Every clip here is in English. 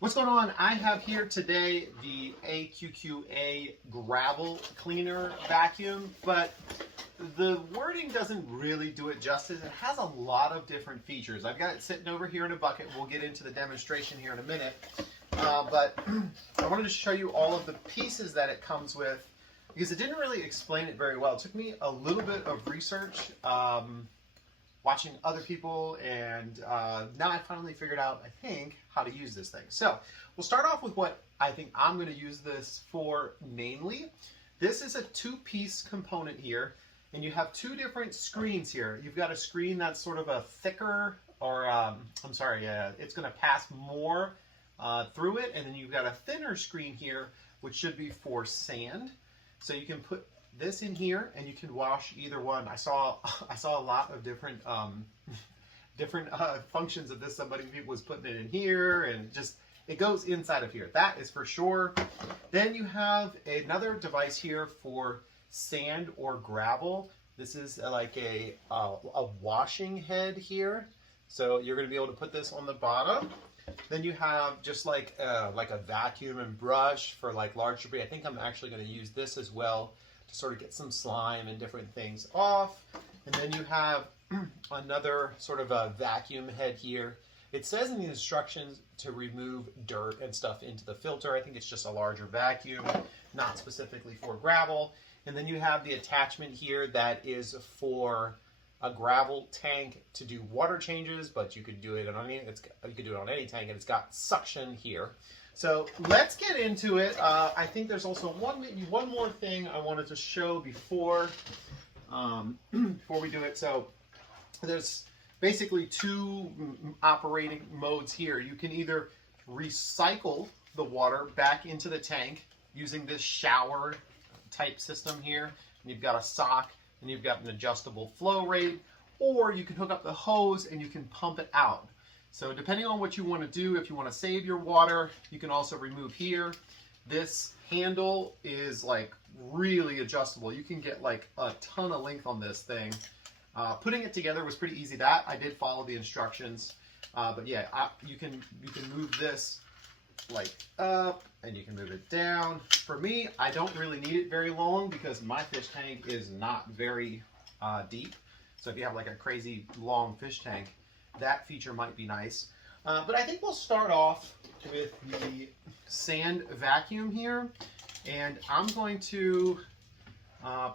What's going on? I have here today the AQQA gravel cleaner vacuum, but the wording doesn't really do it justice. It has a lot of different features. I've got it sitting over here in a bucket. We'll get into the demonstration here in a minute. But I wanted to show you all of the pieces that it comes with because it didn't really explain it very well. It took me a little bit of research, watching other people, and now I finally figured out, I think, how to use this thing. So we'll start off with what I think I'm going to use this for mainly. This is a two-piece component here, and you have two different screens here. You've got a screen that's sort of a thicker, or it's going to pass more through it, and then you've got a thinner screen here, which should be for sand. So you can put this in here and you can wash either one. I saw a lot of different functions of this. Somebody was putting it in here, and just it goes inside of here. That is for sure. Then you have another device here for sand or gravel. This is like a washing head here. So you're going to be able to put this on the bottom. Then you have just like a vacuum and brush for like large debris. I think I'm actually going to use this as well to sort of get some slime and different things off. And then you have another sort of a vacuum head here. It says in the instructions to remove dirt and stuff into the filter. I think it's just a larger vacuum, not specifically for gravel. And then you have the attachment here that is for a gravel tank to do water changes, but you could do it on any tank, and it's got suction here. So let's get into it. I think there's also one more thing I wanted to show before we do it. So there's basically two operating modes here. You can either recycle the water back into the tank using this shower type system here. And you've got a sock and you've got an adjustable flow rate, or you can hook up the hose and you can pump it out. So depending on what you want to do, if you want to save your water, you can also remove here. This handle is like really adjustable. You can get like a ton of length on this thing. Putting it together was pretty easy. That I did follow the instructions, but yeah, you can move this like up and you can move it down. For me, I don't really need it very long because my fish tank is not very deep. So if you have like a crazy long fish tank, that feature might be nice. But I think we'll start off with the sand vacuum here. And I'm going to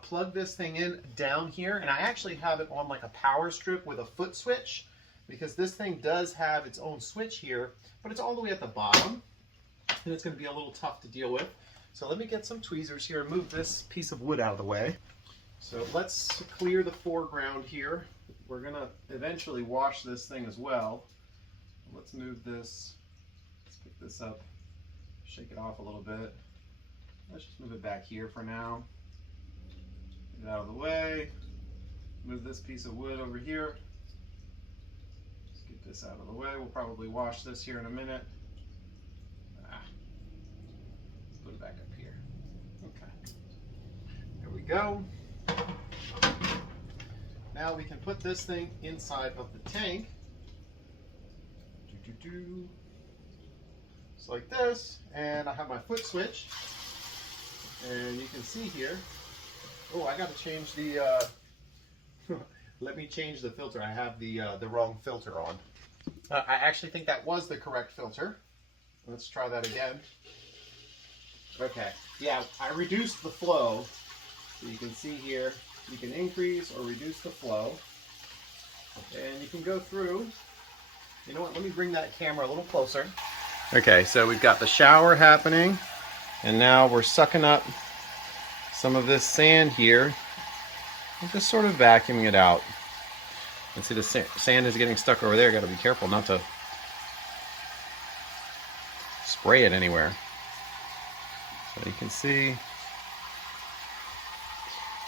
plug this thing in down here. And I actually have it on like a power strip with a foot switch, because this thing does have its own switch here, but it's all the way at the bottom. And it's going to be a little tough to deal with. So let me get some tweezers here and move this piece of wood out of the way. So let's clear the foreground here. We're going to eventually wash this thing as well. Let's move this. Let's pick this up, shake it off a little bit. Let's just move it back here for now. Get it out of the way. Move this piece of wood over here. Let's get this out of the way. We'll probably wash this here in a minute. Let's put it back up here. Okay. There we go. Now we can put this thing inside of the tank. Just like this. And I have my foot switch. And you can see here. Oh, I got to change the. Let me change the filter. I have the wrong filter on. I actually think that was the correct filter. Let's try that again. Okay. Yeah, I reduced the flow. So you can see here, you can increase or reduce the flow. And you can go through. You know what, let me bring that camera a little closer. Okay, so we've got the shower happening, and now we're sucking up some of this sand here. We're just sort of vacuuming it out. You can see the sand is getting stuck over there. Got to be careful not to spray it anywhere. So you can see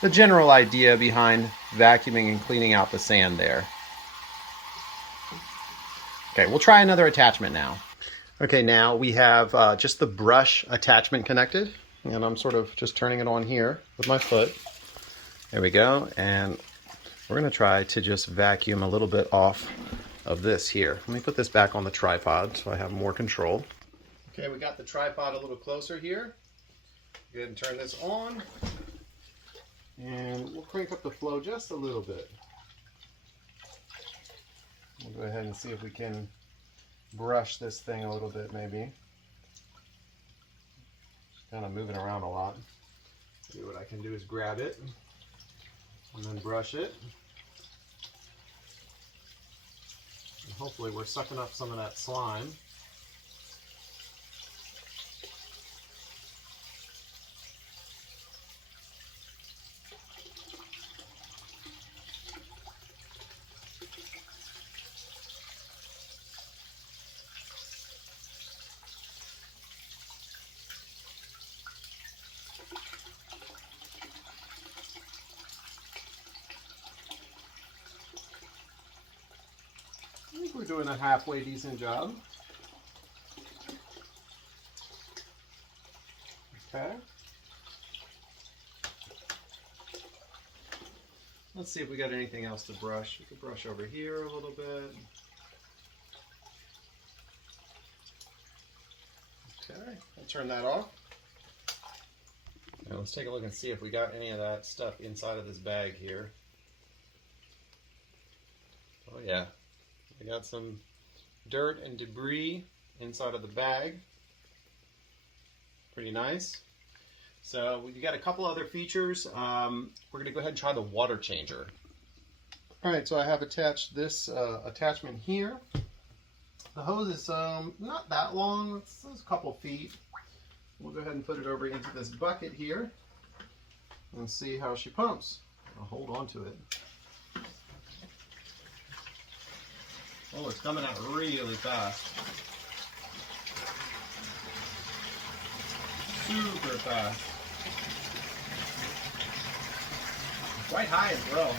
the general idea behind vacuuming and cleaning out the sand there. Okay, we'll try another attachment now. Okay, now we have just the brush attachment connected, and I'm sort of just turning it on here with my foot. There we go, and we're going to try to just vacuum a little bit off of this here. Let me put this back on the tripod so I have more control. Okay, we got the tripod a little closer here. Go ahead and turn this on. And we'll crank up the flow just a little bit. We'll go ahead and see if we can brush this thing a little bit maybe. Just kind of moving around a lot. See what I can do is grab it and then brush it. And hopefully we're sucking up some of that slime. I think we're doing a halfway decent job. Okay. Let's see if we got anything else to brush. We could brush over here a little bit. Okay, I'll turn that off. Now let's take a look and see if we got any of that stuff inside of this bag here. Oh yeah. We got some dirt and debris inside of the bag. Pretty nice. So we got a couple other features. We're going to go ahead and try the water changer. All right, so I have attached this attachment here. The hose is not that long. It's a couple feet. We'll go ahead and put it over into this bucket here and see how she pumps. I'll hold on to it. Oh, it's coming out really fast. Super fast. Quite high as well.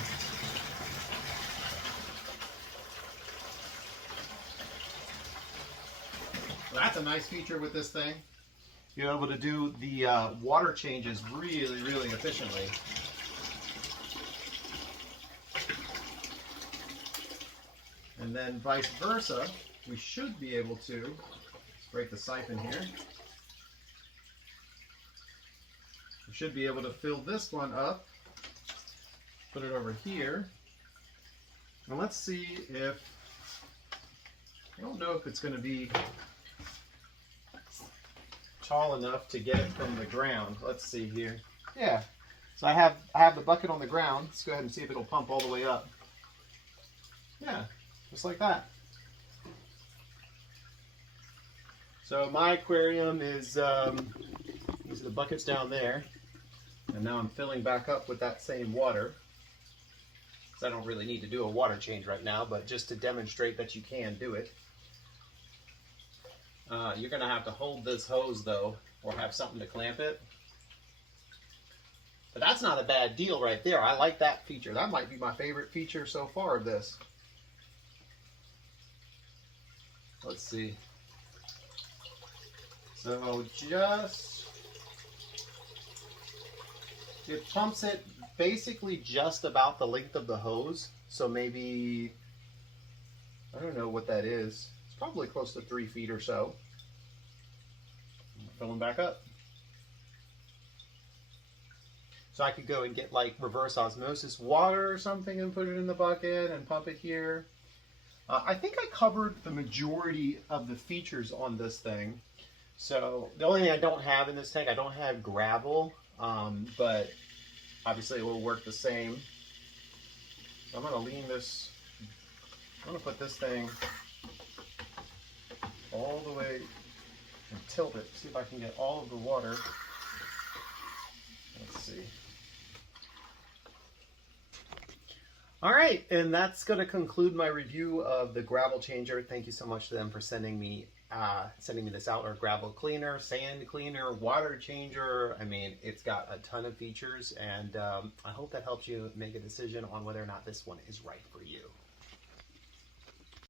That's a nice feature with this thing. You're able to do the water changes really, really efficiently. And then vice versa, we should be able to, let's break the siphon here. We should be able to fill this one up, put it over here. And let's see if, I don't know if it's going to be tall enough to get it from the ground. Let's see here. Yeah, so I have the bucket on the ground. Let's go ahead and see if it'll pump all the way up. Yeah. Just like that. So my aquarium is, these are the buckets down there. And now I'm filling back up with that same water. So I don't really need to do a water change right now, but just to demonstrate that you can do it. You're going to have to hold this hose though, or have something to clamp it. But that's not a bad deal right there. I like that feature. That might be my favorite feature so far of this. Let's see. So it pumps it basically just about the length of the hose. So maybe, I don't know what that is. It's probably close to 3 feet or so. Fill them back up. So I could go and get like reverse osmosis water or something and put it in the bucket and pump it here. I think I covered the majority of the features on this thing. So the only thing I don't have in this tank, I don't have gravel, but obviously it will work the same. So I'm going to lean this, I'm going to put this thing all the way and tilt it, see if I can get all of the water. Let's see. All right, and that's going to conclude my review of the gravel changer. Thank you so much to them for sending me this out. Or gravel cleaner, sand cleaner, water changer. I mean, it's got a ton of features, and I hope that helps you make a decision on whether or not this one is right for you.